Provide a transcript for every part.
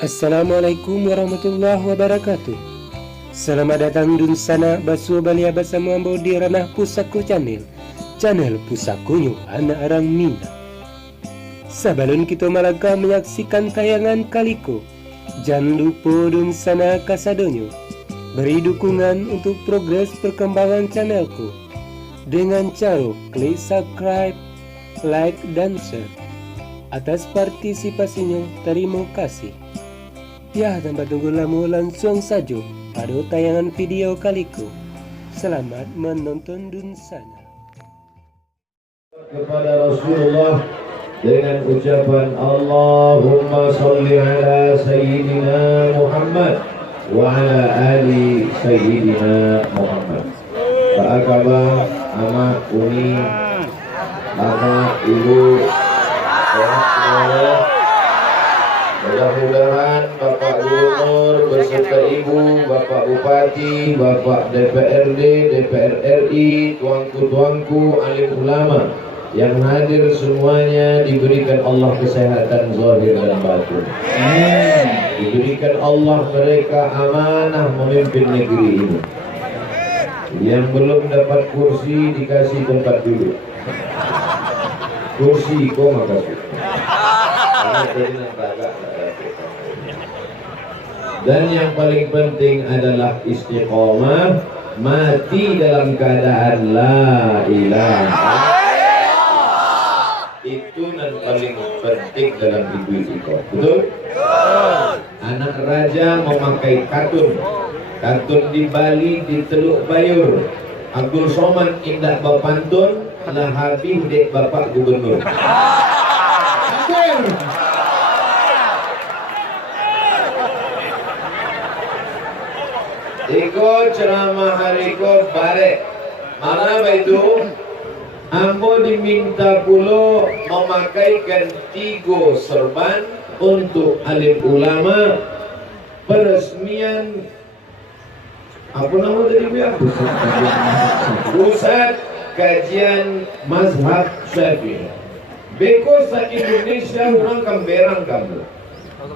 Assalamualaikum warahmatullahi wabarakatuh. Selamat datang dun sana basu balia bersama ambo di ranah Pusako Channel. Channel Pusakonyo anak orang Minang. Sebelum kita malaka menyaksikan tayangan kaliko, jangan lupa dun sana kasadonyo beri dukungan untuk progres perkembangan channelku dengan cara klik subscribe, like dan share. Atas partisipasinya terima kasih. Ya, tanpa tunggu lama langsung saja pada tayangan video kaliku. Selamat menonton dun sana. Kepada Rasulullah dengan ucapan Allahumma salli ala Sayyidina Muhammad wa ala ali Sayyidina Muhammad. Pak Akaba, Amak, Uni, Bapak, Ibu, mudah-mudahan Bapak Gubernur beserta Ibu, Bapak Bupati, Bapak DPRD, DPR RI, tuanku-tuanku, alim ulama yang hadir semuanya diberikan Allah kesehatan zahir dan batin. Diberikan Allah mereka amanah memimpin negeri ini. Yang belum dapat kursi dikasih tempat duduk. Kursi kok makasih. Dan yang paling penting adalah istiqomah, mati dalam keadaan la ilaha. Itu yang paling penting dalam hidup kita. Betul? Anak raja memakai katun di Bali, di Teluk Bayur. Abdul Somad indah bapantun, lah habis dek Bapak Gubernur. Iko ceramah hariko barek. Mana itu? Ambo diminta pula memakaikan 3 serban untuk alim ulama peresmian apa nama tadi biar? Pusat Kajian Mazhab Syafi'i. Beko sa Indonesia orang kamberang kamu.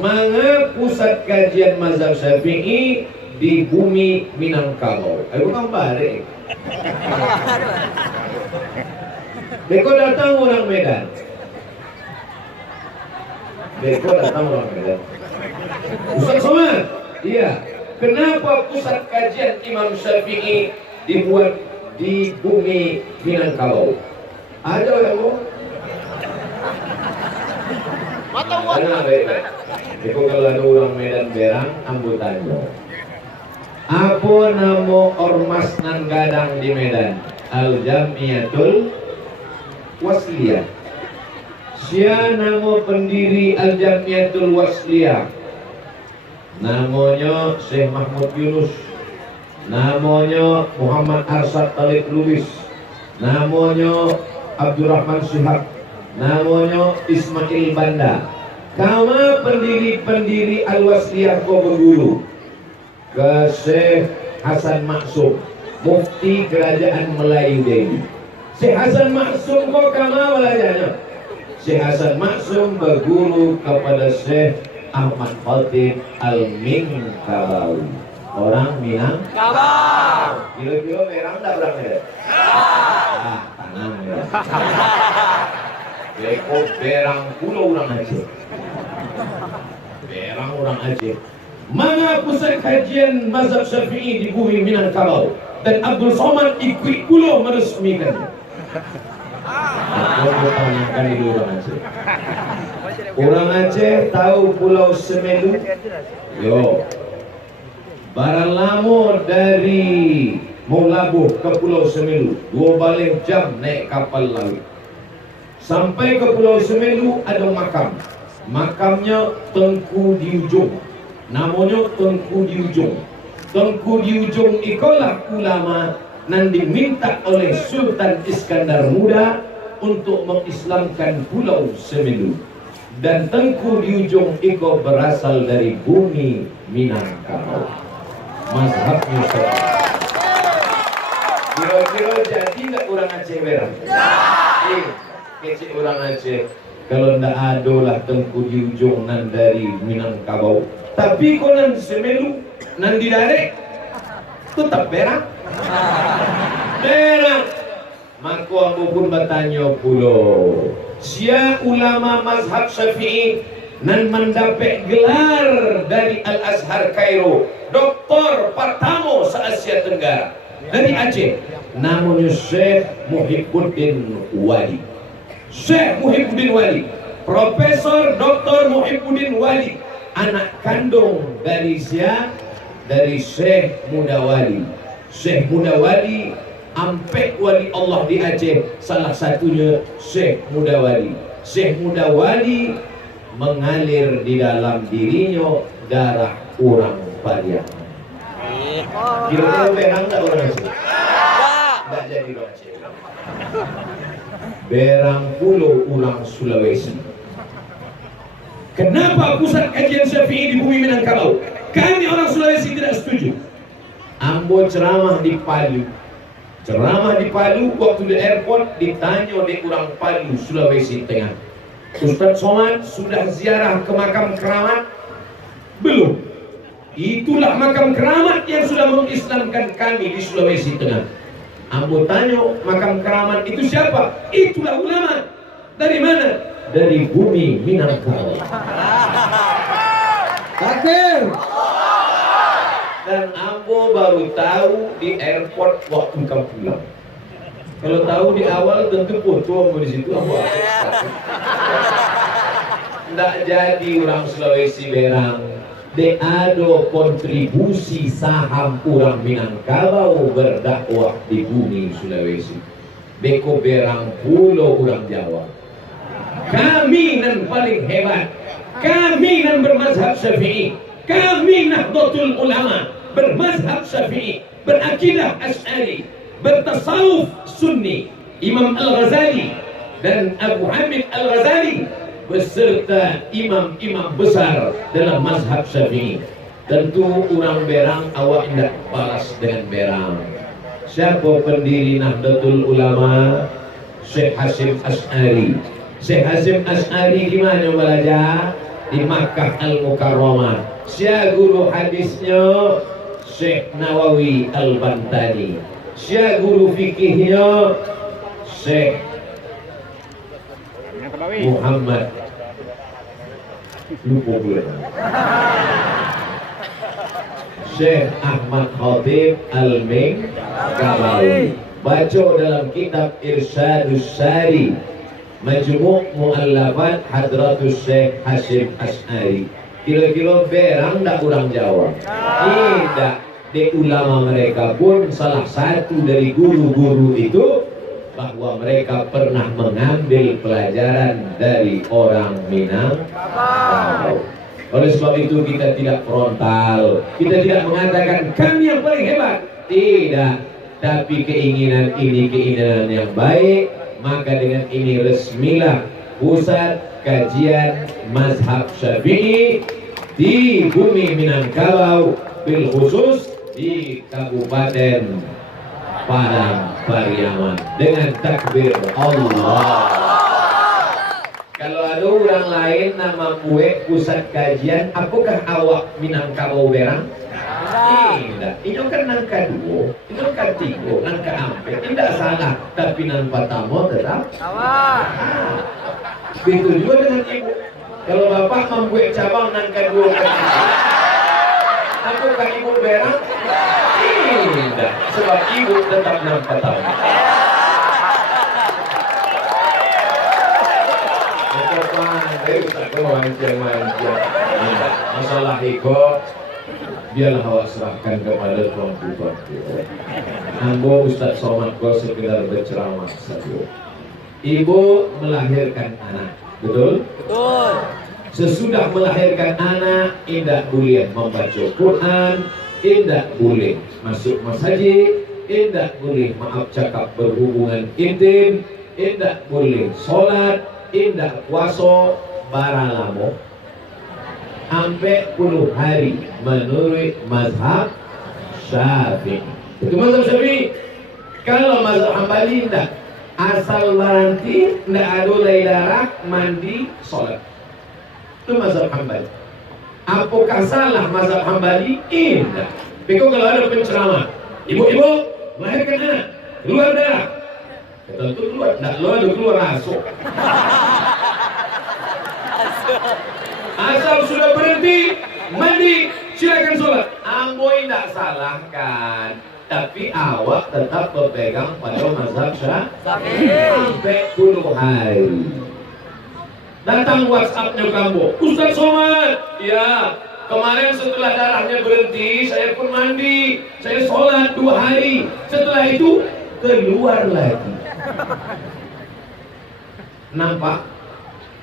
Manga pusat kajian Mazhab Syafi'i di bumi Minangkabau. Ayo kembali. Beko datang orang Medan. Ustaz Somad, iya. Kenapa pusat kajian Imam Syafi'i dibuat di bumi Minangkabau? Ada yang mau? Ada baik. Beko kalau ada orang Medan berang, ambutannya. Apa nama ormas nan gadang di Medan? Al Jamiatul Wasliyah. Sia nama pendiri Al Jamiatul Wasliyah. Namanya Syekh Mahmud Yunus. Namanya Muhammad Arsyad Talib Lubis. Namanya Abdurrahman Syihab. Namanya Ismail Banda. Kama pendiri-pendiri Al Wasliyah ko berguru ke Syekh Hasan Maksum, Mufti Kerajaan Melayu Delhi. Syekh Hasan Maksum kok kama belajarnya? Syekh Hasan Maksum berguru kepada Syekh Ahmad Khatib Al-Minkabawi. Orang Minangkabau. Kilo-kilo merang tak berang ya? Tanam ya. Beko berang pulau orang Aceh. Berang orang Aceh. Mana pusat kajian Mazhab Syafi'i di bumi Minangkabau dan Abdul Somad ikut pula meresmikannya. Aku bertanyakan di orang Aceh. Orang Aceh tahu Pulau Semelu? Yo. Barang lama dari Maulabuh ke Pulau Semelu 2 balik jam naik kapal laut. Sampai ke Pulau Semelu ada makam. Makamnya Tengku di ujung. Namanya Tengku di ujung. Tengku di ujung ikolah ulama yang diminta oleh Sultan Iskandar Muda untuk mengislamkan Pulau Semelu. Dan Tengku di ujung iko berasal dari bumi Minangkabau. Mazhabnya kira-kira jadi tak orang Aceh berang? Jadi kecil orang Aceh kalau ndak ada lah tengku di ujung nan dari Minangkabau. Tapi kalau nan semelu nan di darek tetap berak. Berak. Maka aku pun bertanya pula, sia ulama mazhab Syafi'i nan mendapat gelar dari Al-Azhar Kairo, doktor pertama se-Asia Tenggara dari Aceh, namanya Syekh Muhibbuddin Wali. Syekh Muhibbuddin Wali, Profesor Dr. Muhibbuddin Wali, anak kandung dari siapa? Dari Syekh Muda Wali. Syekh Muda Wali, ampek wali Allah di Aceh, salah satunya Syekh Muda Wali. Syekh Muda Wali mengalir di dalam dirinya darah orang Pariaman. Kira-kira berang tak orang Aceh? Tak jadi orang Aceh. Berang puluh orang Sulawesi. Kenapa pusat kajian Syafi'i di bumi Minangkabau? Kami orang Sulawesi tidak setuju. Ambo ceramah di Palu. Ceramah di Palu, waktu di airport ditanya oleh orang Palu, Sulawesi Tengah, Ustaz Somad sudah ziarah ke makam keramat? Belum. Itulah makam keramat yang sudah mengislamkan kami di Sulawesi Tengah. Ambo tanya, makam keramat itu siapa? Itulah ulama. Dari mana? Dari bumi Minangkabau. Takbir. Dan Ambo baru tahu di airport waktu kamu pulang. Kalau tahu di awal tentu foto Ambo di situ Ambo. Tidak jadi orang Sulawesi berang. De ada kontribusi saham orang Minangkabau berdakwah di bumi Sulawesi. Beko berang pulau orang Jawa. Kami nan paling hebat. Kami nan bermazhab Syafi'i. Kami Nahdlatul Ulama bermazhab Syafi'i, berakidah Asy'ari, bertasawuf Sunni. Imam Al-Ghazali dan Abu Hamid Al-Ghazali beserta imam-imam besar dalam mazhab Syafi'i. Tentu orang berang awak tidak balas dengan berang. Siapa pendiri Nahdlatul Ulama? Syekh Hasyim Asy'ari. Syekh Hasyim Asy'ari di mana belajar? Di Makkah Al-Mukarramah. Siapa guru hadisnya? Syekh Nawawi Al-Bantani. Siapa guru fikihnya? Syekh Muhammad lupa pula. Syekh Ahmad Khatib Al-Mingkabawi. Baca dalam kitab Irsyadus Sari, Majmu' Mu'allafat Hadratus Syekh Hasyim Asy'ari. Kira-kira berang tak orang Jawa? Tidak. Di ulama mereka pun salah satu dari guru-guru itu bahwa mereka pernah mengambil pelajaran dari orang Minangkabau. Oleh sebab itu kita tidak frontal, kita tidak mengatakan kami yang paling hebat. Tidak. Tapi keinginan ini keinginan yang baik. Maka dengan ini resmilah pusat kajian mazhab Syafi'i di bumi Minangkabau, bil khusus di Kabupaten Padang Pariaman, dengan takbir Allah. Kalau ada orang lain nama buat pusat kajian, apakah awak Minangkabau berang? Tidak, ini kan nangka dua, ini kan tiga, nangka ampe, tidak salah, tapi nan pertama tetap awak. Begitu juga dengan ibu. Kalau bapak membuat cabang nangka dua, apakah ibu berang? Tidak, sebab ibu tetap nan pertama. Masalah ego biarlah awak serahkan kepada Tuhan. Ambo Ustaz Somad kau sekedar berceramah saja. Ibu melahirkan anak, betul? Betul. Sesudah melahirkan anak, tidak boleh membaca Quran, tidak boleh masuk masjid, tidak boleh maaf cakap berhubungan intim, tidak boleh sholat, tidak puasa baralamo sampai 10 hari menurut mazhab Syafi'i. Itu mazhab Syafi'i. Kalau mazhab Hambali tidak. asal berhenti ndak ada darah mandi sholat. Itu mazhab Hambali. Apakah salah mazhab Hambali? Tidak. Beko kalau ada penceramah, ibu-ibu melahirkan anak, keluar darah, tentu keluar, ndak lo ada keluar masuk. Asal sudah berhenti mandi, silakan sholat. Amboi tidak salahkan, tapi awak tetap berpegang pada mazhab Syafi'i sampai 10 hari. Datang WhatsApp-nya kamu, Ustaz Somad, ya kemarin setelah darahnya berhenti, saya pun mandi, saya sholat 2 hari. Setelah itu keluar lagi. Nampak?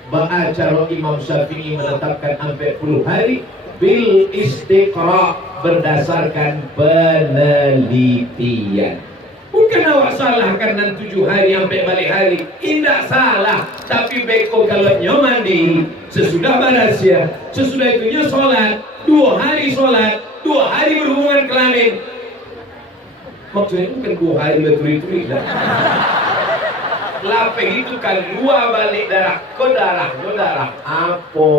Ba'acara Imam Syafi'i menetapkan sampai 10 hari bil istiqra, berdasarkan penelitian. Bukan awak salahkan dan 7 hari sampai balik hari. Tidak salah, tapi beko kalau mandi sesudah barasia, sesudah itu sholat 2 hari sholat, 2 hari berhubungan kelamin. Maksudnya bukan 2 hari berturi-turi. Lapeng itu kan 2 balik darah ke darah apa?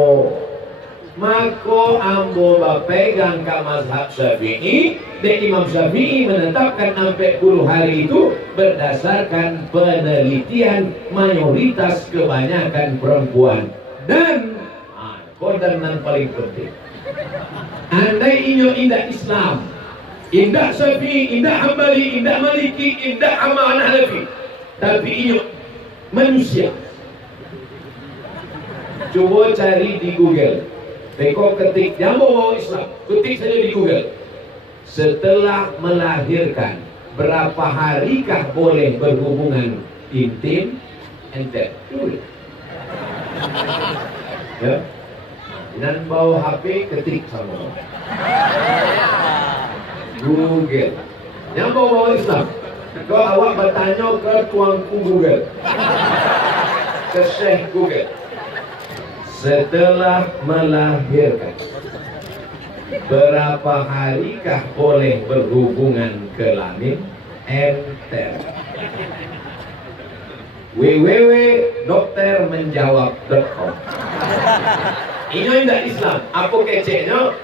Maka ambo pegang ke mazhab Syafi'i, dan Imam Syafi'i menetapkan sampai 10 hari itu berdasarkan penelitian mayoritas kebanyakan perempuan. Dan kodanan paling penting, andai inyo indah Islam, indah Syafi'i, indah Hambali, indah Maliki, indah Hanafi, tapi inyo manusia. Coba cari di Google. Beko ketik jambu Islam, ketik saja di Google. Setelah melahirkan, berapa harikah boleh berhubungan intim? Enter. Ya. Dan bawa HP, ketik sama Google. Yang bawa Islam. Kalau awak bertanya ke tuanku Google, ke Syekh Google, setelah melahirkan, berapa harikah boleh berhubungan kelamin? Enter. www.doktermenjawab.com. Ini tidak Islam. Apa keceknya?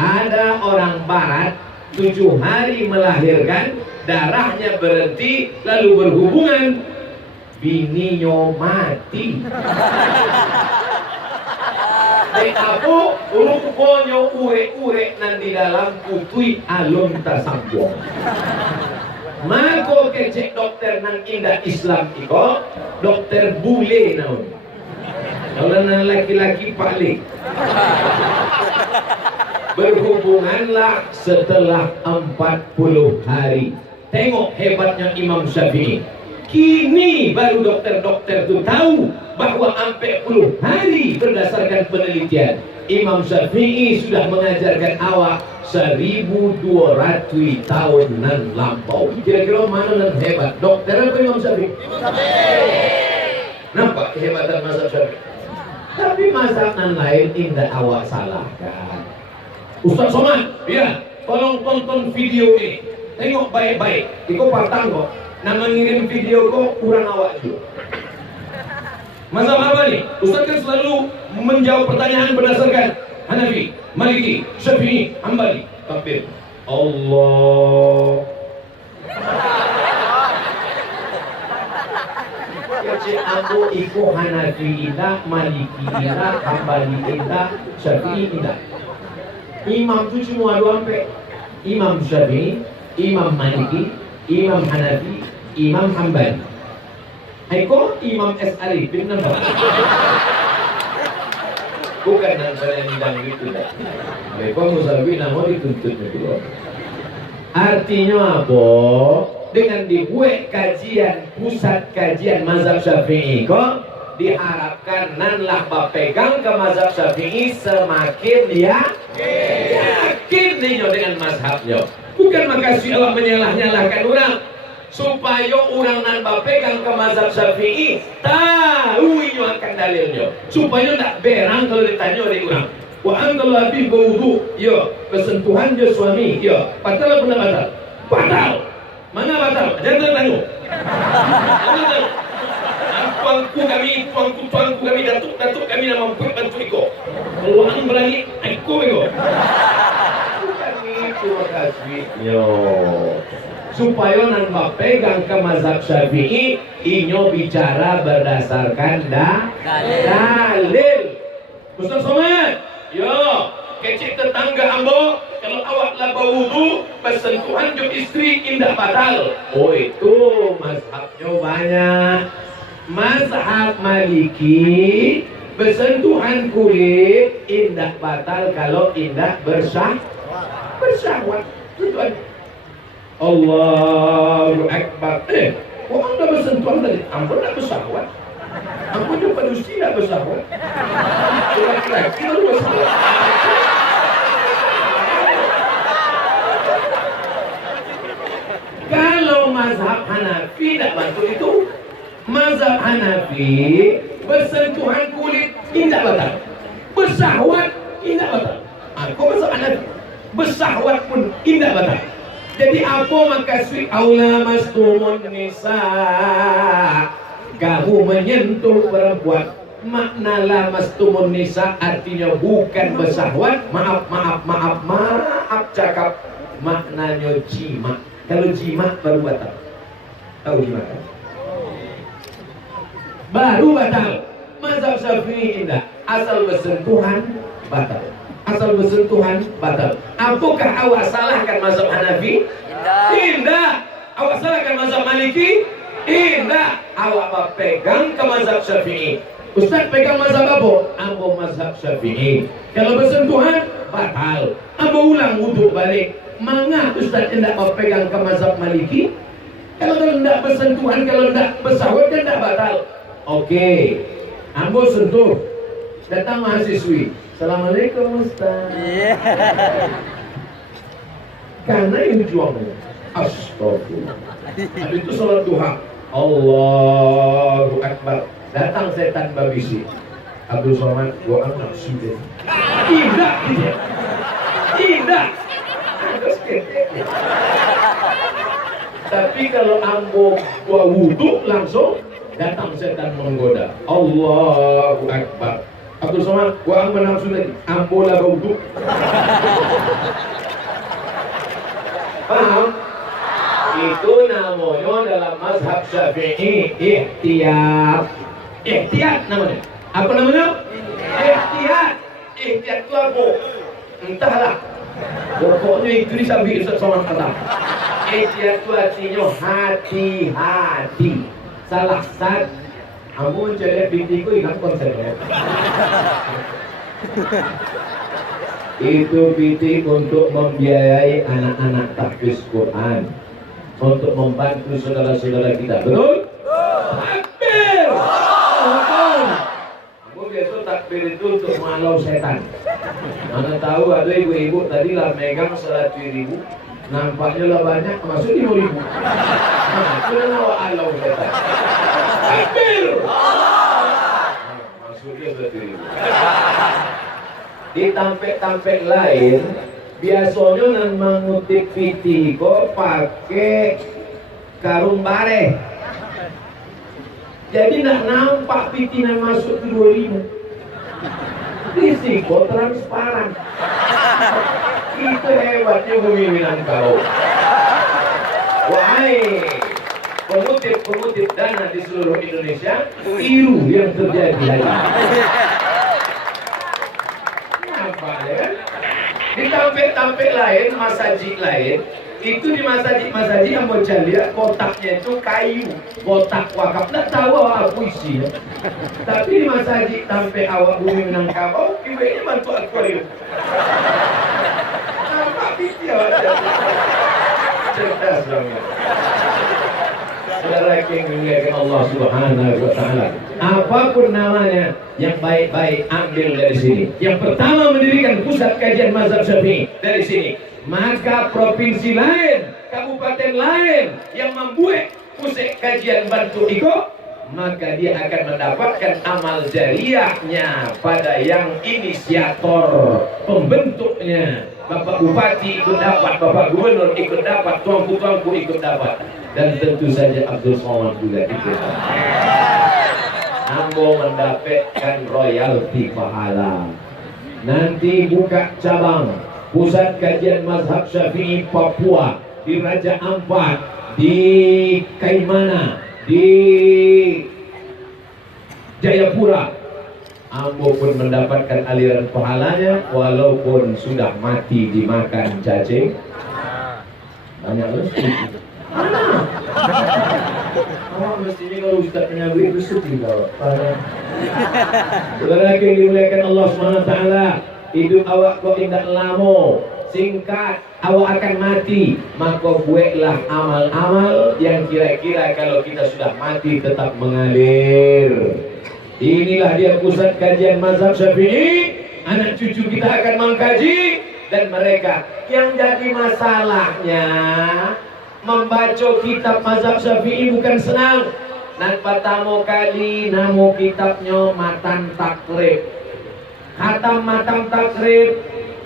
Ada orang Barat 7 hari melahirkan, darahnya berhenti, lalu berhubungan, bininya mati. Apa rupanya ure-ure nan di dalam putui alun tasambung. Maka kecek dokter nang indah Islam iko, dokter bule naun. Kalau nang laki-laki paling berhubunganlah setelah 40 hari. Tengok hebatnya Imam Syafi'i. Kini baru dokter-dokter itu tahu bahwa sampai 10 hari berdasarkan penelitian. Imam Syafi'i sudah mengajarkan awak 1200 tahun nan lampau. Kira-kira mana yang hebat? Dokter apa Imam Syafi'i? Nampak kehebatan mazhab Syafi'i? Tapi mazhab nan lain tidak awak salahkan. Ustaz Somad, ya, tolong tonton video ini. Tengok baik-baik. Iko partang kok. Nama ngirim video kok kurang awak juga. Mazhab apa nih? Ustaz kan selalu menjawab pertanyaan berdasarkan Hanafi, Maliki, Syafi'i, Hambali. Takbir. Allah. Kecil aku iku Hanafi indah, Maliki indah, Hambali indah, Syafi'i indah. Imam itu cuma 2 sampai. Imam Syafi'i, Imam Maliki, Imam Hanafi, Imam Hambali. Eko Imam S.Arif bin Nambah. Bukan yang saya nidang gitu dah. Eko Musawi nama dituntut itu. Artinya apa? Dengan dibuat kajian, pusat kajian mazhab Syafi'i kok diharapkan nanlah pegang ke mazhab Syafi'i semakin yakin dia dengan mazhabnya. Bukan makasih Allah menyalah-nyalahkan orang, supaya orang nan pegang ke mazhab Syafi'i tahu ini akan dalilnya, supaya tak berang kalau ditanya oleh orang. Wa antal habib berwudu, ya, bersentuhan dia suami, ya, batal apa tidak batal? Batal. Mana batal? Jangan tanya. Tuanku kami, datuk kami nama bantu iko. Kalau ang berani, iko iko. Bukan itu makasihnya. Supaya nan pegang ke mazhab Syafi'i, inyo bicara berdasarkan dalil. Ustaz Somad, yo, kecil tetangga ambo, kalau awak laba wudu, bersentuhan jo istri indah batal. Oh itu mazhabnya banyak. Mazhab Maliki, bersentuhan kulit indah batal kalau indah bersahwat. Itu Allahu Akbar. Kok anda bersentuhan tadi? Ampun tak bersahwat. Ampun dia manusia tak bersahwat. Laki-laki baru bersahwat. Kalau mazhab Hanafi tak bantu itu. Mazhab Hanafi bersentuhan kulit tidak batal. Bersahwat tidak batal. Kok mazhab Hanafi? Bersahwat pun tidak batal. Jadi apa makasih aula mastumun nisa? Kamu menyentuh perempuan. Makna la mastumun nisa artinya bukan bersahwat. Maaf cakap. Maknanya jima. Kalau jima baru batal. Tahu jima kan? Baru batal. Mazhab Syafi'i indah. Asal bersentuhan batal. Asal bersentuhan batal. Apakah awak salahkan mazhab Hanafi? Tidak. Awak salahkan mazhab Maliki? Tidak. Awak pegang ke mazhab Syafi'i. Ustaz pegang mazhab apa? Ambo mazhab Syafi'i. Kalau bersentuhan batal. Ambo ulang wudhu balik. Mangga Ustaz tidak mau pegang ke mazhab Maliki? Kalau tidak bersentuhan, kalau tidak bersahwat kan tidak batal. Oke. Ambo sentuh. Datang mahasiswi. Assalamualaikum Ustaz. Karena ini juangnya. Astagfirullah. Habis itu sholat duha. Allahu Akbar. Datang setan babisi. Abdul Somad, gua anak sudah. Tidak, tidak. Tidak. Tapi kalau ambo gua wudhu langsung datang setan menggoda. Allahu Akbar. Abdul Somad, gua ambo nafsu lagi. Ambo lah wudhu. Paham? Itu namanya dalam mazhab Syafi'i ihtiyat. Ihtiyat namanya. Apa namanya? Ihtiyat. Ihtiyat itu apa? Entahlah. Pokoknya itu disambil Ustaz Somad kata. Ihtiyat itu artinya hati-hati. Salah sat. Kamu mencari bintiku ingat konsepnya. Itu binti untuk membiayai anak-anak tahfiz Quran, untuk membantu saudara-saudara kita. Betul? Takbir. Kamu biasa takbir itu untuk malau setan. Mana tahu ada ibu-ibu tadi lah megang 100.000, nampaknya lah banyak, masuk 5.000. Nah, itu lah alau setan. Takbir. Masuknya 100.000. Di tampek-tampek lain biasanya nan mengutip piti kok pakai karung bareh. Jadi nak nampak piti nan masuk ke 2.000. Risiko transparan. Itu hebatnya bumi Minangkabau. Wahai pengutip dana di seluruh Indonesia, tiru yang terjadi hari ini. Di tampek-tampek lain, masjid lain, itu di masjid yang mau lihat kotaknya itu kayu, kotak wakaf. Nggak tahu apa isinya. Tapi di masjid tampek awak bumi Minangkabau, ibunya bantu akuarium. Nampak pipi awak jadi. Cerdas dong. Saudara yang dimuliakan Allah Subhanahu wa Ta'ala, apapun namanya yang baik-baik ambil dari sini. Yang pertama mendirikan pusat kajian mazhab Syafi'i dari sini. Maka provinsi lain, kabupaten lain yang membuat pusat kajian Bantu Iko maka dia akan mendapatkan amal jariahnya pada yang inisiator, pembentuknya. Bapak Bupati ikut dapat, Bapak Gubernur ikut dapat, tuanku-tuanku ikut dapat, dan tentu saja Abdul Somad juga ikut dapat. Ambo mendapatkan royalti pahala. Nanti buka cabang pusat kajian mazhab Syafi'i Papua di Raja Ampat, di Kaimana, di Jayapura. Ambo pun mendapatkan aliran pahalanya walaupun sudah mati dimakan cacing. Banyak rezeki. Mestinya kalau Ustaz punya duit rezeki kalau. Saudara yang dimuliakan Allah SWT, hidup awak kok indah lamo, singkat, awak akan mati. Maka buatlah amal-amal yang kira-kira kalau kita sudah mati tetap mengalir. Inilah dia pusat kajian mazhab Syafi'i. Anak cucu kita akan mengkaji, dan mereka yang jadi masalahnya membaca kitab mazhab Syafi'i bukan senang. Nan pertama kali namo kitabnya matan takrib. Khatam matan takrib,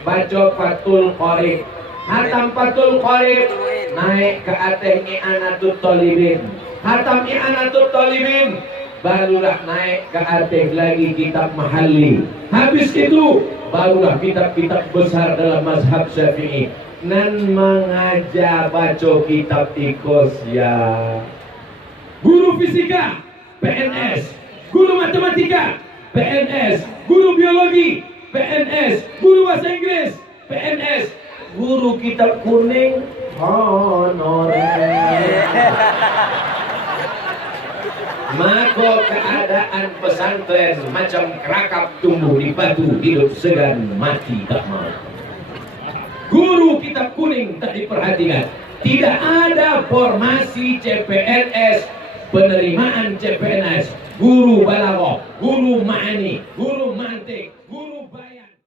baca Fathul Qorib. Khatam Fathul Qorib, naik ke atas I'anatul Talibin. Khatam I'anatul Talibin, barulah naik ke atas lagi kitab Mahalli. Habis itu barulah kitab-kitab besar dalam mazhab Syafi'i. Nan mengajar baca kitab tikus ya. Guru fisika PNS, guru matematika PNS, guru biologi PNS, guru bahasa Inggris PNS, guru kitab kuning honorer. Maka keadaan pesantren macam kerakap tumbuh di batu, hidup segan mati tak mau. Guru kitab kuning tak diperhatikan. Tidak ada formasi CPNS, penerimaan CPNS, guru balaghah, guru ma'ani, guru mantik,